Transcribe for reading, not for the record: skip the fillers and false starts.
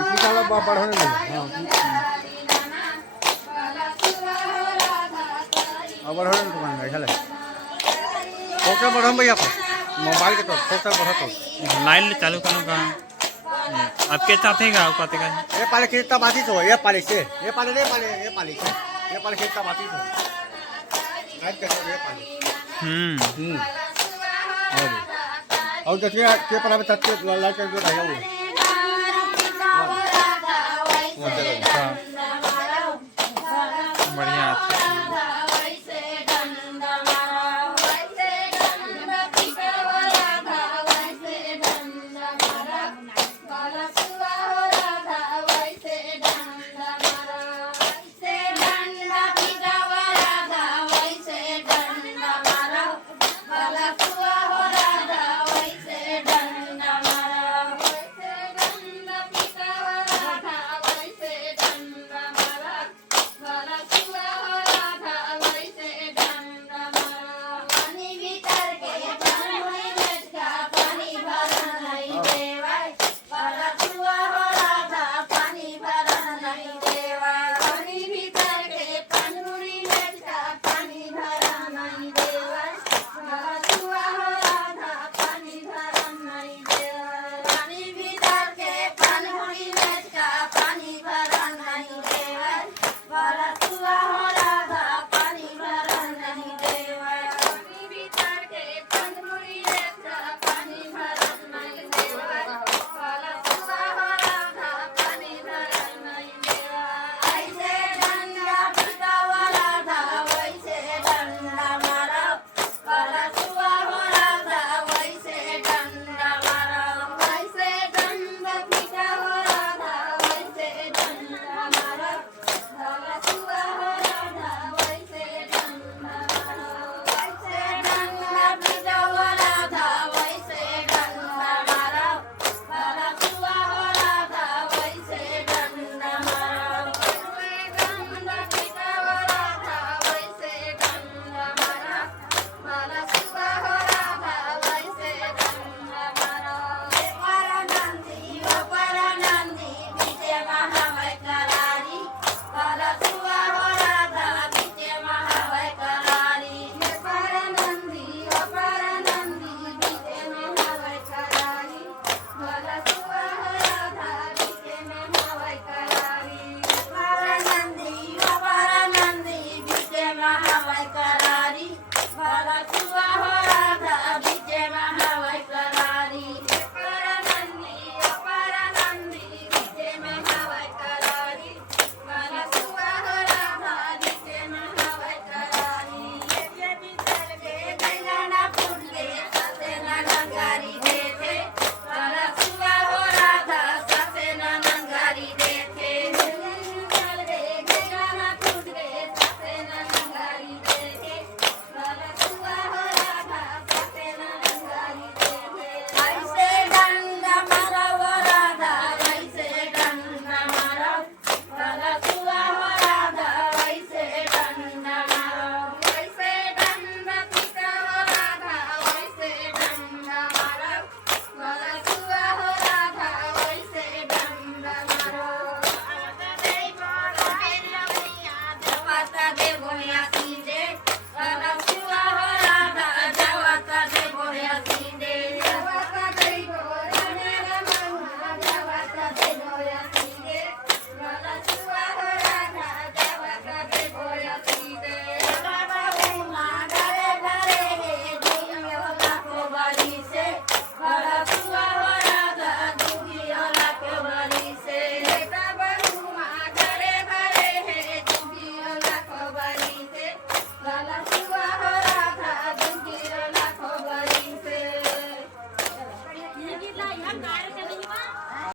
इसी साल बढ़ाने लगे। हाँ बढ़ाने दुकान में चले फोकस बढ़ाओ भैया को मोबाइल के तो फोकस बढ़ा तो लाइन चालू करूँ का आपके साथ है का का ये पाले कितना बाती तो ये पाले से ये पाले से ये पाले कितना बाती तो आज कैसे ये पाले और देखिए के पर अब तक लाइट कर दो